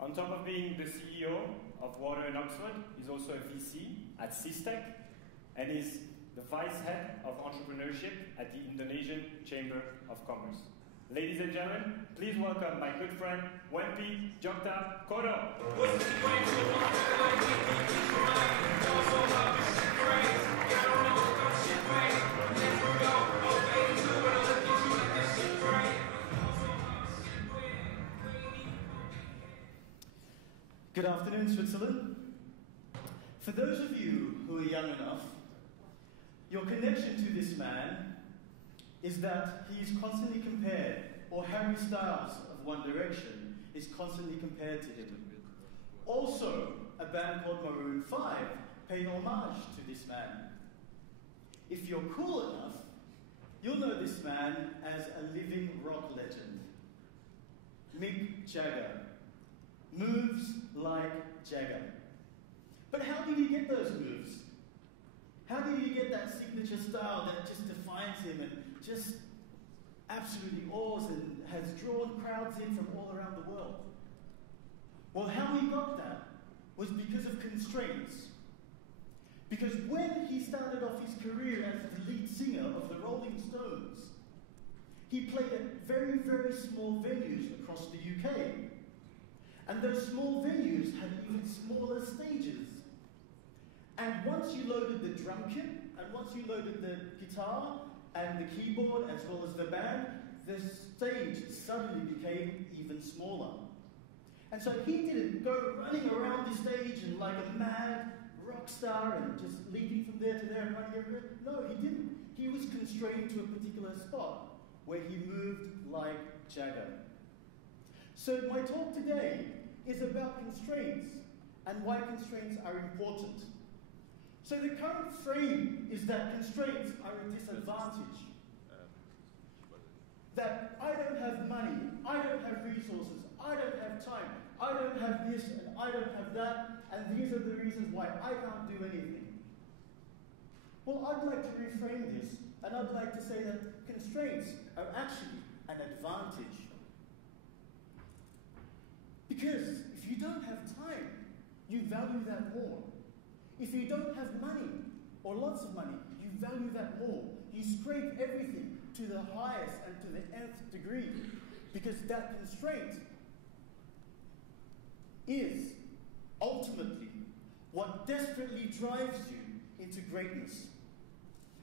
On top of being the CEO of Water in Oxford, he's also a VC at Seedstarsworld and is the Vice Head of Entrepreneurship at the Indonesian Chamber of Commerce. Ladies and gentlemen, please welcome my good friend, Wempy Dyocta Koto. Good afternoon, Switzerland. For those of you who are young enough, your connection to this man is that he is constantly compared, or Harry Styles of One Direction is constantly compared to him. Also, a band called Maroon 5 paid homage to this man. If you're cool enough, you'll know this man as a living rock legend. Mick Jagger. Moves like Jagger. But how did he get those moves? How did he get that signature style that just defines him and just absolutely awes and has drawn crowds in from all around the world? Well, how he got that was because of constraints. Because when he started off his career as the lead singer of the Rolling Stones, he played at very, very small venues across the UK. And those small venues had even smaller stages. And once you loaded the drum kit, and once you loaded the guitar and the keyboard as well as the band, the stage suddenly became even smaller. And so he didn't go running around the stage and like a mad rock star and just leaping from there to there and running everywhere. No, he didn't. He was constrained to a particular spot where he moved like Jagger. So my talk today is about constraints and why constraints are important. So the current frame is that constraints are a disadvantage. That I don't have money, I don't have resources, I don't have time, I don't have this and I don't have that, and these are the reasons why I can't do anything. Well, I'd like to reframe this, and I'd like to say that constraints are actually an advantage. Because if you don't have time, you value that more. If you don't have money, or lots of money, you value that more. You scrape everything to the highest and to the nth degree, because that constraint is ultimately what desperately drives you into greatness.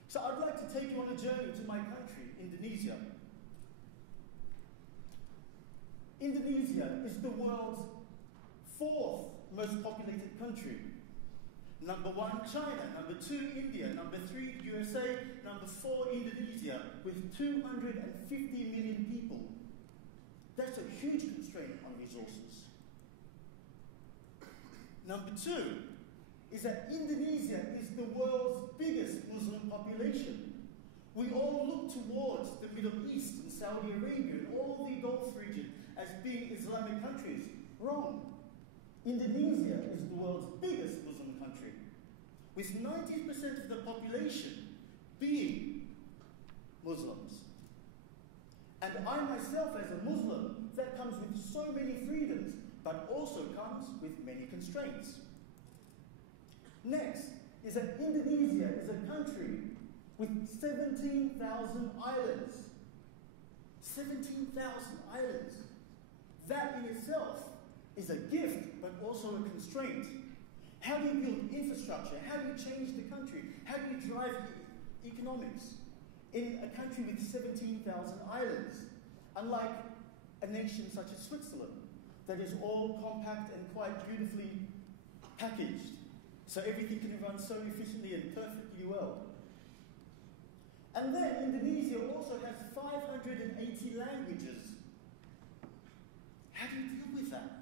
So I'd like to take you on a journey to my country, Indonesia. Indonesia is the world's 4th most populated country. Number 1, China. Number 2, India. Number 3, USA. Number 4, Indonesia, with 250 million people. That's a huge constraint on resources. Number 2 is that Indonesia is the world's biggest Muslim population. We all look towards the Middle East and Saudi Arabia and all the Gulf region as being Islamic countries. Wrong. Indonesia is the world's biggest Muslim country, with 90% of the population being Muslims. And I myself, as a Muslim, that comes with so many freedoms, but also comes with many constraints. Next is that Indonesia is a country with 17,000 islands. 17,000 islands. That in itself is a gift, but also a constraint. How do you build infrastructure? How do you change the country? How do you drive economics in a country with 17,000 islands? Unlike a nation such as Switzerland, that is all compact and quite beautifully packaged, so everything can run so efficiently and perfectly well. And then Indonesia also has 580 languages. How do you deal with that?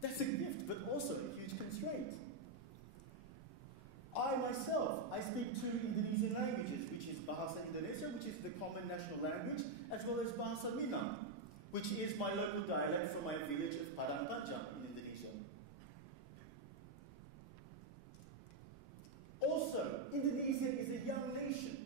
That's a gift, but also a huge constraint. I myself, I speak 2 Indonesian languages, which is Bahasa Indonesia, which is the common national language, as well as Bahasa Minang, which is my local dialect from my village of Padang Panjang in Indonesia. Also, Indonesia is a young nation.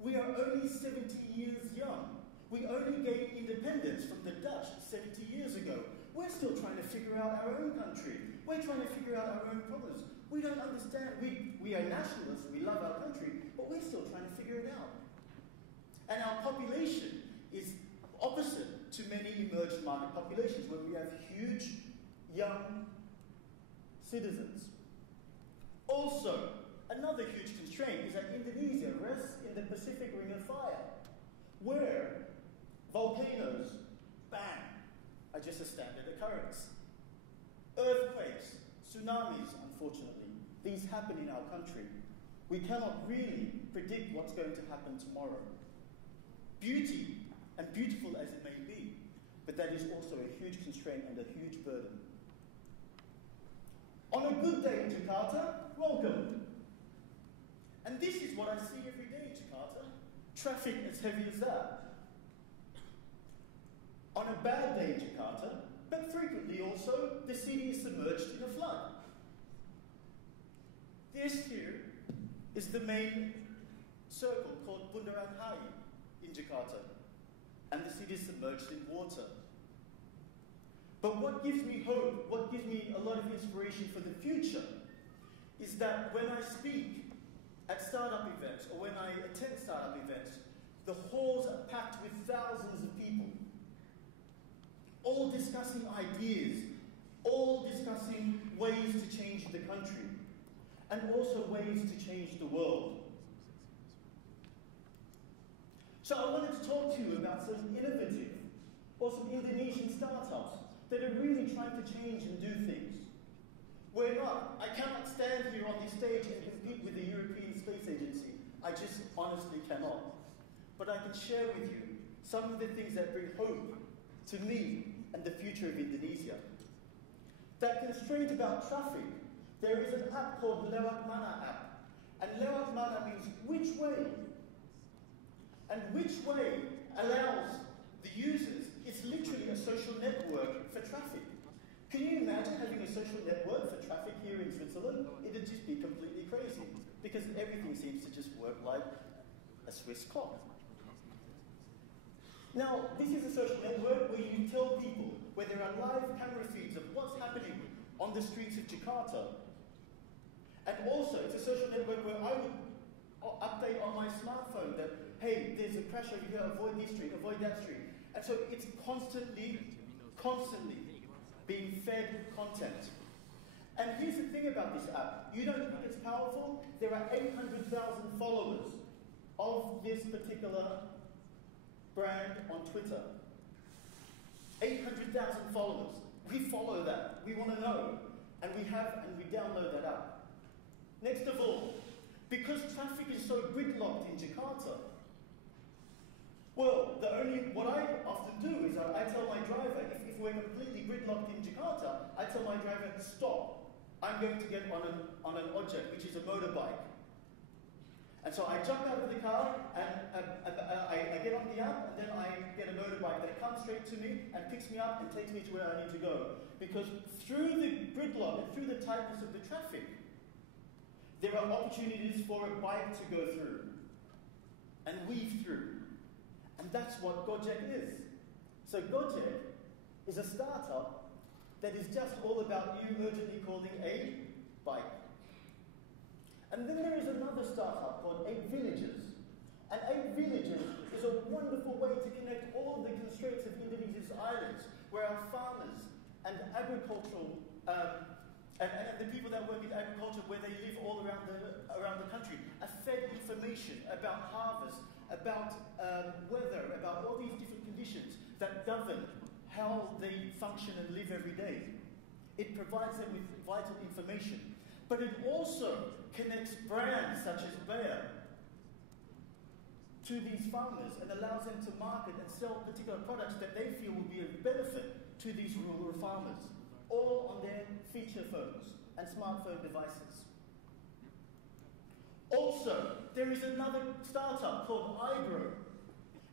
We are only 70 years young. We only gained independence from the Dutch 70 years ago. we're still trying to figure out our own country. We're trying to figure out our own problems. We don't understand. We are nationalists, we love our country, but we're still trying to figure it out. And our population is opposite to many emerging market populations where we have huge young citizens. Also, another huge constraint is that Indonesia rests in the Pacific Ring of Fire, where volcanoes, bang, are just a standard occurrence. Earthquakes, tsunamis, unfortunately, these happen in our country. We cannot really predict what's going to happen tomorrow. Beauty, and beautiful as it may be, but that is also a huge constraint and a huge burden. On a good day in Jakarta, welcome. And this is what I see every day in Jakarta. Traffic as heavy as that. On a bad day in Jakarta, but frequently also, the city is submerged in a flood. This here is the main circle called Bundaran Hi in Jakarta, and the city is submerged in water. But what gives me hope, what gives me a lot of inspiration for the future, is that when I speak at startup events or when I attend startup events, the halls are packed with thousands of people, all discussing ideas, all discussing ways to change the country, and also ways to change the world. So I wanted to talk to you about some innovative or some Indonesian startups that are really trying to change and do things. I cannot stand here on this stage and compete with the European Space Agency. I just honestly cannot. But I can share with you some of the things that bring hope to me and the future of Indonesia. That constraint about traffic, there is an app called Lewat Mana app. And Lewat Mana means which way. And which way allows the users, it's literally a social network for traffic. Can you imagine having a social network for traffic here in Switzerland? It'd just be completely crazy, because everything seems to just work like a Swiss clock. Now, this is a social network where you tell people, where there are live camera feeds of what's happening on the streets of Jakarta. And also, it's a social network where I would update on my smartphone that, hey, there's a crash over here, avoid this street, avoid that street. And so it's constantly being fed content. And here's the thing about this app. You don't think it's powerful? There are 800,000 followers of this particular brand on Twitter. 800,000 followers. We follow that. We want to know. And we download that app. Next of all, because traffic is so gridlocked in Jakarta, well, what I often do is I tell my driver, if we're completely gridlocked in Jakarta, I tell my driver, stop. I'm going to get on an object, which is a motorbike. And so I jump out of the car, and I get on the app, and then I get a motorbike that comes straight to me and picks me up and takes me to where I need to go. Because through the gridlock and through the tightness of the traffic, there are opportunities for a bike to go through and weave through. And that's what Gojek is. So Gojek is a startup that is just all about you urgently calling a bike. And then there is another startup called 8 Villages. And 8 Villages is a wonderful way to connect all of the constraints of Indonesia's islands, where our farmers and agricultural and the people that work in agriculture, where they live all around the country, are fed information about harvest, about weather, about all these different conditions that govern how they function and live every day. It provides them with vital information. But it also connects brands such as Bayer to these farmers and allows them to market and sell particular products that they feel will be of benefit to these rural farmers, all on their feature phones and smartphone devices. Also, there is another startup called iGrow.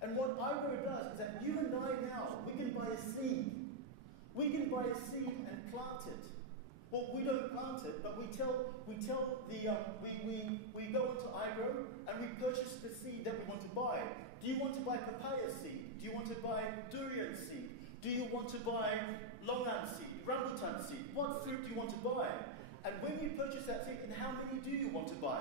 And what iGrow does is that you and I now, we can buy a seed. We can buy a seed and plant it. Well, we don't plant it, but we go into iGrow and we purchase the seed that we want to buy. Do you want to buy papaya seed? Do you want to buy durian seed? Do you want to buy longan seed, rambutan seed? What fruit do you want to buy? And when you purchase that seed, and how many do you want to buy?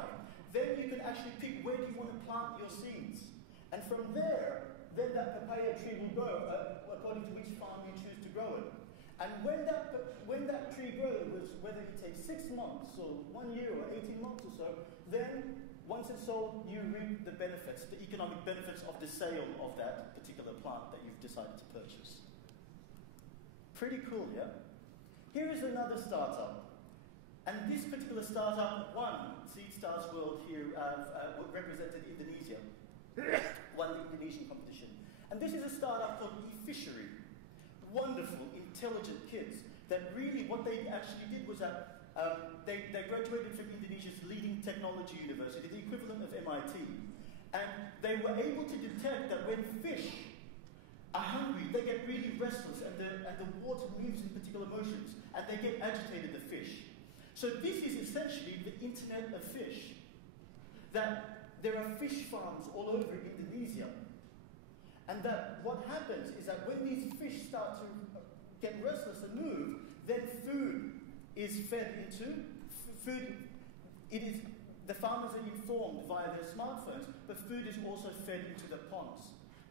Then you can actually pick where do you want to plant your seeds. And from there, then that papaya tree will grow according to which farm you choose to grow it. And when that tree grows, whether it takes 6 months or 1 year or 18 months or so, then once it's sold, you reap the benefits, the economic benefits of the sale of that particular plant that you've decided to purchase. Pretty cool, yeah? Here is another startup. And this particular startup won Seedstarsworld here, represented Indonesia, won the Indonesian competition. And this is a startup called eFishery. Wonderful, intelligent kids that really what they actually did was that they graduated from Indonesia's leading technology university, the equivalent of MIT. And they were able to detect that when fish are hungry, they get really restless and the water moves in particular motions and they get agitated, the fish. So this is essentially the internet of fish. That there are fish farms all over Indonesia. And that what happens is that when these fish start to get restless and move, then food is fed into the farmers are informed via their smartphones, but food is also fed into the ponds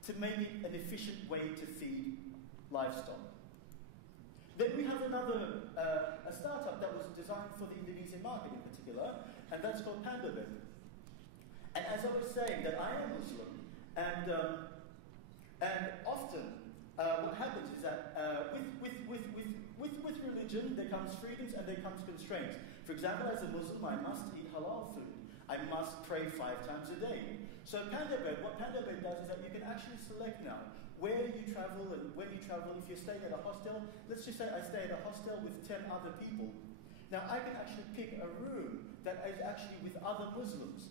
to make it an efficient way to feed livestock. Then we have another a startup that was designed for the Indonesian market in particular, and that's called PandaBed. And as I was saying, that I am Muslim, and often what happens is that with religion there comes freedoms and there comes constraints. For example, as a Muslim, I must eat halal food. I must pray 5 times a day. So what PandaBed does is that you can actually select now where you travel and when you travel. If you're staying at a hostel, let's just say I stay at a hostel with 10 other people. Now I can actually pick a room that is actually with other Muslims.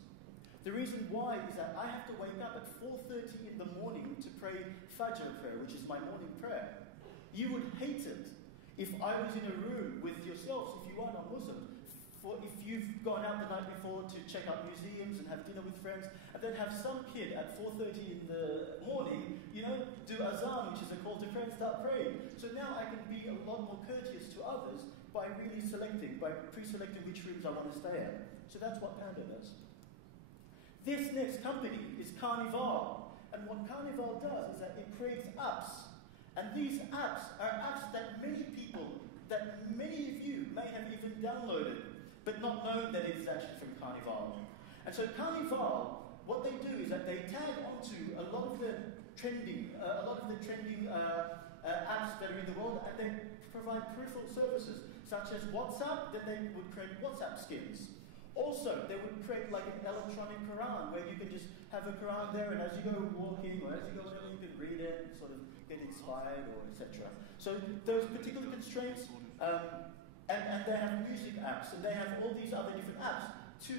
The reason why is that I have to wake up at 4:30 in the morning to pray Fajr prayer, which is my morning prayer. You would hate it if I was in a room with yourselves, if you are not Muslim, if you've gone out the night before to check out museums and have dinner with friends, and then have some kid at 4:30 in the morning, do azan, which is a call to prayer, and start praying. So now I can be a lot more courteous to others by really pre-selecting which rooms I want to stay at. So that's what Panda does. This next company is Carnival. And what Carnival does is that it creates apps. And these apps are apps that many of you may have even downloaded, but not known that it is actually from Carnival. And so Carnival, what they do is that they tag onto a lot of the trending apps that are in the world, and they provide peripheral services, such as WhatsApp, that they would create WhatsApp skins. Also, they would create like an electronic Quran, where you can just have a Quran there, and as you go walking, or as you go whatever, you can read it and sort of get inspired, or etc. So those particular constraints, and they have music apps, and they have all these other different apps. To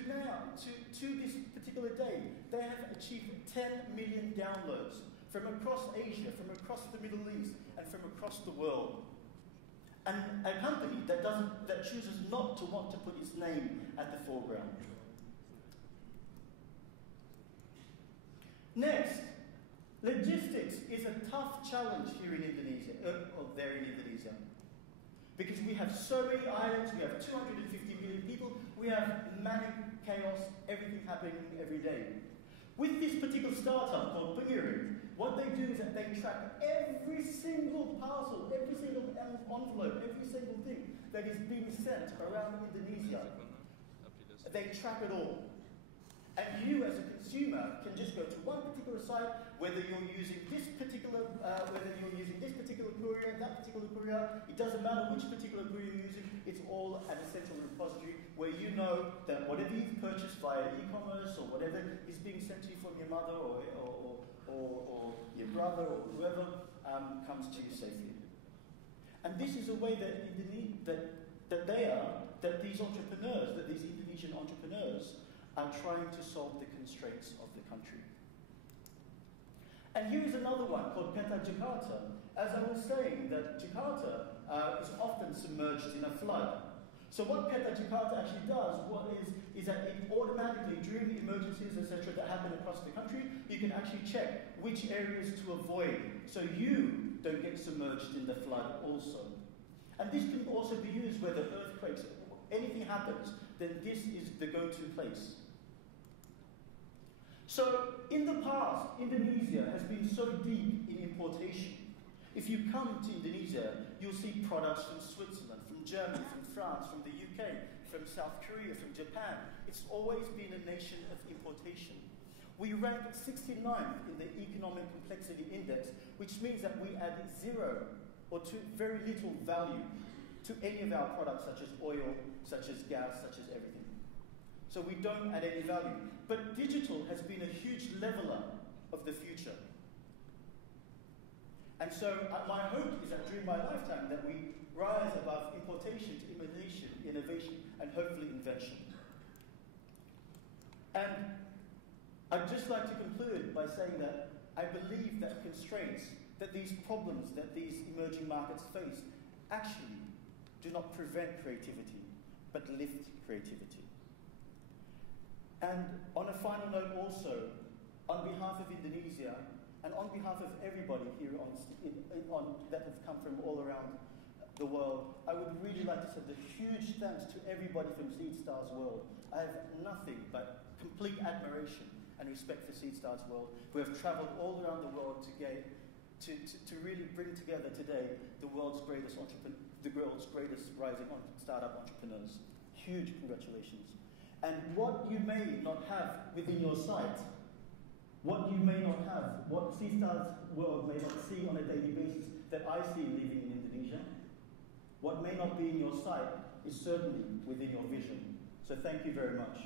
this particular day, they have achieved 10 million downloads from across Asia, from across the Middle East, and from across the world. And a company that chooses not to want to put its name at the foreground. Next, logistics is a tough challenge here in Indonesia, or there in Indonesia. Because we have so many islands, we have 250 million people, we have manic chaos, everything happening every day. With this particular startup called Pengiring, what they do is that they track every single parcel, every single envelope, every single thing that is being sent around Indonesia. They track it all. And you as a consumer can just go to one particular site, whether you're using this particular courier, that particular courier, it doesn't matter which particular courier you're using, it's all at a central repository where you know that whatever you've purchased via e-commerce or whatever is being sent to you from your mother or your brother or whoever comes to you safely. And this is a way that these Indonesian entrepreneurs are trying to solve the constraints of the country. And here is another one called Peta Jakarta. As I was saying, that Jakarta is often submerged in a flood. So what Peta Jakarta actually does is that it automatically, during the emergencies, etc., that happen across the country, you can actually check which areas to avoid. So you don't get submerged in the flood also. And this can also be used whether earthquakes, anything happens, then this is the go-to place. So, in the past, Indonesia has been so deep in importation. If you come to Indonesia, you'll see products from Switzerland, from Germany, from France, from the UK, from South Korea, from Japan. It's always been a nation of importation. We rank 69th in the Economic Complexity Index, which means that we add zero or very little value to any of our products, such as oil, such as gas, such as everything. So we don't add any value. But digital has been a huge leveler of the future. And so my hope is that during my lifetime that we rise above importation to innovation, and hopefully invention. And I'd just like to conclude by saying that I believe that constraints, that these problems that these emerging markets face actually do not prevent creativity, but lift creativity. And on a final note also, on behalf of Indonesia, and on behalf of everybody here that have come from all around the world, I would really like to send a huge thanks to everybody from Seedstarsworld. I have nothing but complete admiration and respect for Seedstarsworld, who have traveled all around the world to really bring together today the world's greatest rising startup entrepreneurs. Huge congratulations. And what you may not have within your site, what you may not have, what Seedstarsworld may not see on a daily basis that I see living in Indonesia, what may not be in your sight is certainly within your vision. So thank you very much.